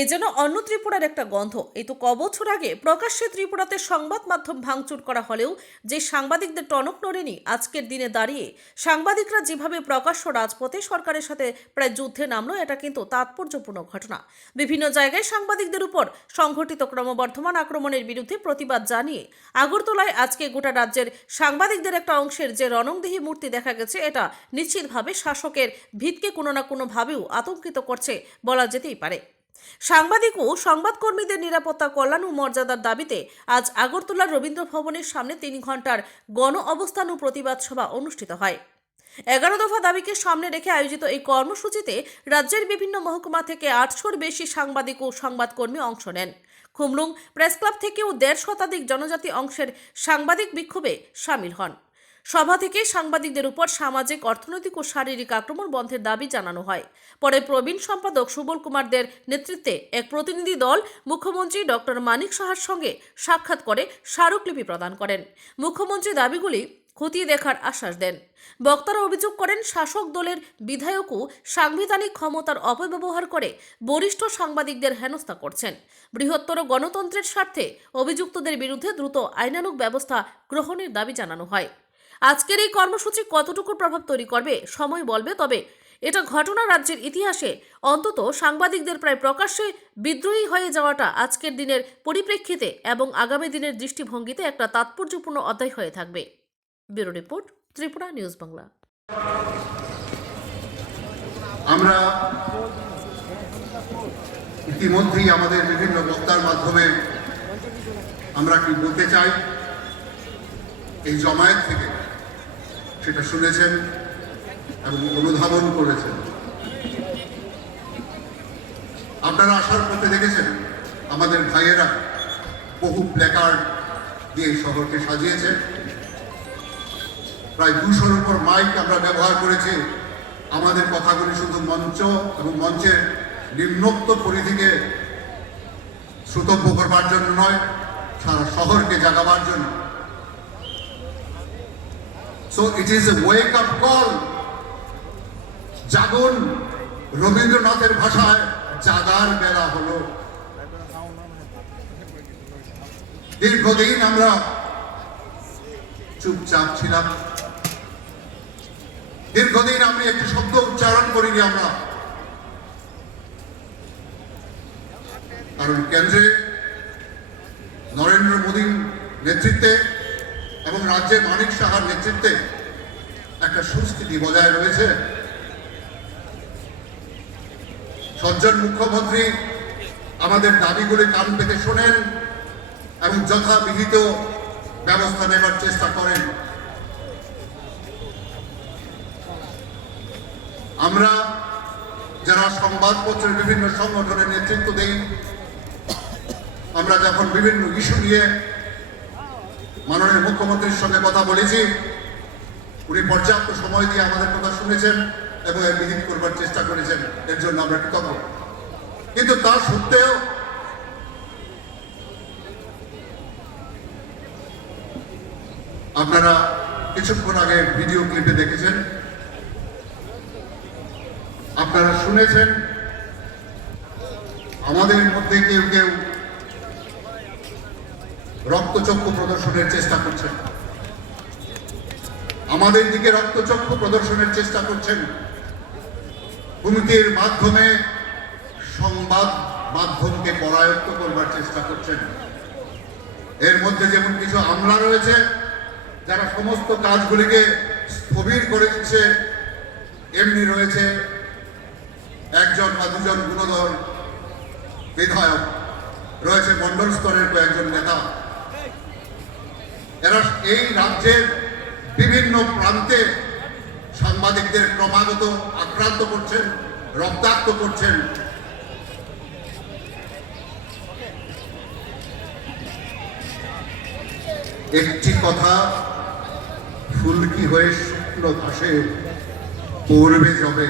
এ যেন অন্য ত্রিপুরার একটা গন্ধ। এই তো কবছর আগে প্রকাশ্যে ত্রিপুরাতে সংবাদ মাধ্যম ভাঙচুর করা হলেও যে সাংবাদিকদের টনক নড়েনি, আজকের দিনে দাঁড়িয়ে সাংবাদিকরা যেভাবে প্রকাশ্য রাজপথে সরকারের সাথে প্রায় যুদ্ধে নামলো, এটা কিন্তু তাৎপর্যপূর্ণ ঘটনা। বিভিন্ন জায়গায় সাংবাদিকদের উপর সংঘটিত ক্রমবর্ধমান আক্রমণের বিরুদ্ধে প্রতিবাদ জানিয়ে আগরতলায় আজকে গোটা রাজ্যের সাংবাদিকদের একটা অংশের যে রণংদেহী মূর্তি দেখা গেছে, এটা নিশ্চিতভাবে শাসকের ভিতকে কোনো না কোনোভাবেও আতঙ্কিত করছে বলা যেতেই পারে। সাংবাদিক ও সংবাদকর্মীদের নিরাপত্তা, কল্যাণ ও মর্যাদার দাবিতে আজ আগরতলার রবীন্দ্র ভবনের সামনে 3 ঘন্টার গণ অবস্থান ও প্রতিবাদ সভা অনুষ্ঠিত হয়। 11 দফা দাবিকে সামনে রেখে আয়োজিত এই কর্মসূচিতে রাজ্যের বিভিন্ন মহকুমা থেকে 800-র বেশি সাংবাদিক ও সংবাদকর্মী অংশ নেন। খুমলুং প্রেস ক্লাব থেকেও 150 শতাধিক জনজাতি অংশের সাংবাদিক বিক্ষোভে সামিল হন। সভা থেকে সাংবাদিকদের উপর সামাজিক, অর্থনৈতিক ও শারীরিক আক্রমণ বন্ধের দাবি জানানো হয়। পরে প্রবীণ সম্পাদক সুবল কুমার দের নেতৃত্বে এক প্রতিনিধি দল মুখ্যমন্ত্রী ডক্টর মানিক সাহার সঙ্গে সাক্ষাৎ করে স্মারকলিপি প্রদান করেন। মুখ্যমন্ত্রী দাবিগুলি খতিয়ে দেখার আশ্বাস দেন। বক্তারা অভিযোগ করেন, শাসক দলের বিধায়কও সাংবিধানিক ক্ষমতার অপব্যবহার করে বরিষ্ঠ সাংবাদিকদের হেনস্থা করছেন। বৃহত্তর গণতন্ত্রের স্বার্থে অভিযুক্তদের বিরুদ্ধে দ্রুত আইনানুগ ব্যবস্থা গ্রহণের দাবি জানানো হয়। আজকের এই কর্মসূচি কতটুকু প্রভাব তৈরি করবে সময় বলবে, তবে এটা ঘটনা রাজ্যের ইতিহাসে অন্তত সাংবাদিকদের প্রায় প্রকাশ্যে বিদ্রোহী হয়ে যাওয়াটা আজকের দিনের পরিপ্রেক্ষিতে এবং আগামী দিনের দৃষ্টিভঙ্গিতে একটা তাৎপর্যপূর্ণ অধ্যায় হয়ে থাকবে। Bureau report, Tripura news Bangla. আমরা ইতিমধ্যেই আমাদের বিভিন্ন বক্তার মাধ্যমে আমরা কি বলতে চাই এই জমায়েত থেকে সেটা শুনেছেন এবং অনুধাবন করেছেন। আপনারা আসার পথে দেখেছেন আমাদের ভাইয়েরা বহু প্ল্যাকার্ড দিয়ে শহরকে সাজিয়েছে। প্রায় 200-র উপর মাইক আমরা ব্যবহার করেছি। আমাদের কথাগুলি শুধু মঞ্চ এবং মঞ্চের নিম্নোক্ত পরিধিকে শ্রোতব্য করবার জন্য নয়, সারা শহরকে জাগাবার জন্য। So it is a wake up call. Jagun, রবীন্দ্রনাথের ভাষায় জাগার বেলা হলো। দীর্ঘদিন আমরা চুপচাপ ছিলাম, দীর্ঘদিন আমি একটি শব্দ উচ্চারণ করিনি আমরা, কারণ কেন্দ্রে নরেন্দ্র মোদীর নেতৃত্বে এবং রাজ্যে মানিক সাহার নেতৃত্বে একটা সুস্থিতি বজায় রয়েছে। সজ্জন মুখ্যমন্ত্রী আমাদের দাবিগুলি কান পেতে শোনেন এবং যথাবিহিত ব্যবস্থা নেবার চেষ্টা করেন। আমরা যারা সংবাদপত্রের বিভিন্ন সংগঠনের নেতৃত্ব দেই, আমরা যখন বিভিন্ন ইস্যু নিয়ে মাননীয় মুখ্যমন্ত্রীর সঙ্গে কথা বলেছি, উনি পর্যাপ্ত সময় দিয়ে আমাদের কথা শুনেছেন এবং এর বিহিত করবার চেষ্টা করেছেন। এর জন্য আমরা কৃতজ্ঞ। কিন্তু তার সত্ত্বেও আপনারা কিছুক্ষণ আগে ভিডিও ক্লিপে দেখেছেন, আপনারা শুনেছেন আমাদের মধ্যে কেউ কেউ রক্তচক্ষু প্রদর্শনের চেষ্টা করছেন, আমাদের দিকে রক্তচক্ষু প্রদর্শনের চেষ্টা করছেন, হুমকির মাধ্যমে সংবাদ মাধ্যমকে পরায়ত্ত করবার চেষ্টা করছেন। এর মধ্যে যেমন কিছু আমলা রয়েছে যারা সমস্ত কাজগুলিকে স্থবির করে দিচ্ছে, এমনি রয়েছে একজন বা দুজন গুণধর বিধায়ক, রয়েছে মন্ডল স্তরের কয়েকজন নেতা। এরা এই রাজ্যের বিভিন্ন প্রান্তে সাংবাদিকদের ক্রমাগত আক্রান্ত করছেন, রক্তাক্ত করছেন। একটি কথা ফুলকি হয়ে শুকনো ঘাসে পড়বে যাবে,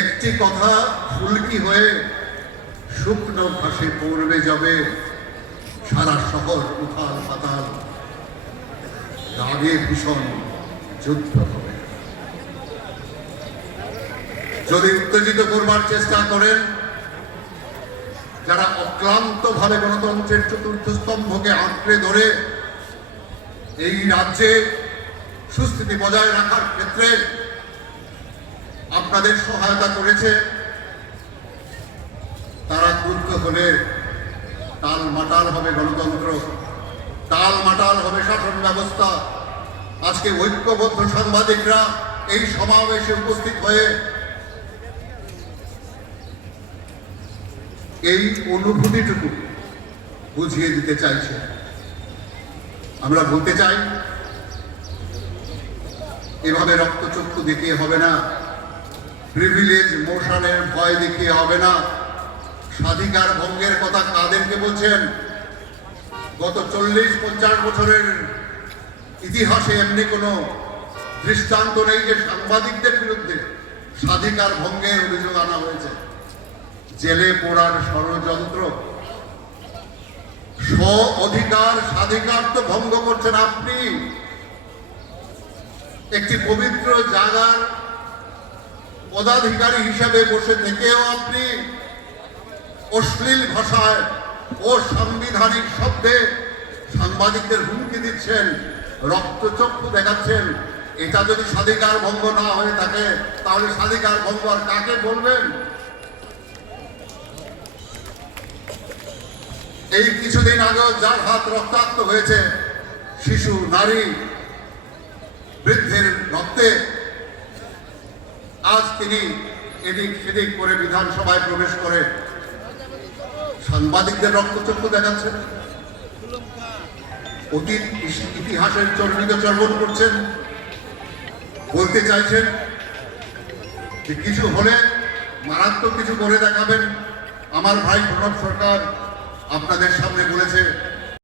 একটি কথা ফুলকি হয়ে শুকনো ঘাসে পড়বে যাবে, সারা শহর উথাল পাতাল, রাগে ভীষণ যুদ্ধ হবে। যদি উত্তেজিত করবার চেষ্টা করেন যারা অক্লান্তভাবে গণতন্ত্রের চতুর্থ স্তম্ভকে আঁকড়ে ধরে এই রাজ্যে সুস্থিতি বজায় রাখার ক্ষেত্রে আপনাদের সহায়তা করেছে, তারা ক্রুদ্ধ হলে টালমাটাল হবে গণতন্ত্র, টালমাটাল হবে শাসন ব্যবস্থা। আজকে ঐক্যবদ্ধ সাংবাদিকরা এই সমাবেশে উপস্থিত হয়ে এই অনুভূতিটুকু বুঝিয়ে দিতে চাইছে। আমরা বলতে চাই, এভাবে রক্তচক্ষু দেখিয়ে হবে না, প্রিভিলেজ মোশনের ভয় দেখিয়ে হবে না। স্বাধিকার ভঙ্গের কথা কাদেরকে বলছেন? গত 40-50 বছরের ইতিহাসে এমনি কোনো দৃষ্টান্ত নেই যে সাংবাদিকদের বিরুদ্ধে স্বাধিকার ভঙ্গের অভিযোগ আনা হয়েছে। জেলে পোড়ার ষড়যন্ত্র, স্ব অধিকার স্বাধিকার তো ভঙ্গ করছেন আপনি। একটি পবিত্র জায়গার পদাধিকারী হিসেবে বসে থেকেও আপনি অশ্লীল ভাষায় ও সাংবিধানিক শব্দে সাংবাদিকদের হুমকি দিচ্ছেন, রক্তচক্ষু দেখাচ্ছেন। এটা যদি স্বাধিকার ভঙ্গ না হয়ে থাকে তাহলে স্বাধিকার ভঙ্গ আর কাকে বলবেন? এই কিছুদিন আগেও যার হাত রক্তাক্ত হয়েছে, শিশু, নারী, বৃদ্ধের রক্তে, আজ তিনি এদিক সেদিক করে বিধানসভায় প্রবেশ করে সাংবাদিকদের রক্তচক্ষু দেখাচ্ছেন, অতীত ইতিহাসের চর্বিত চর্বণ করছেন। বলতে চাইছেন যে কিছু হলে মারাত্মক কিছু করে দেখাবেন। আমার ভাই প্রণব সরকার আপনাদের সামনে বলেছে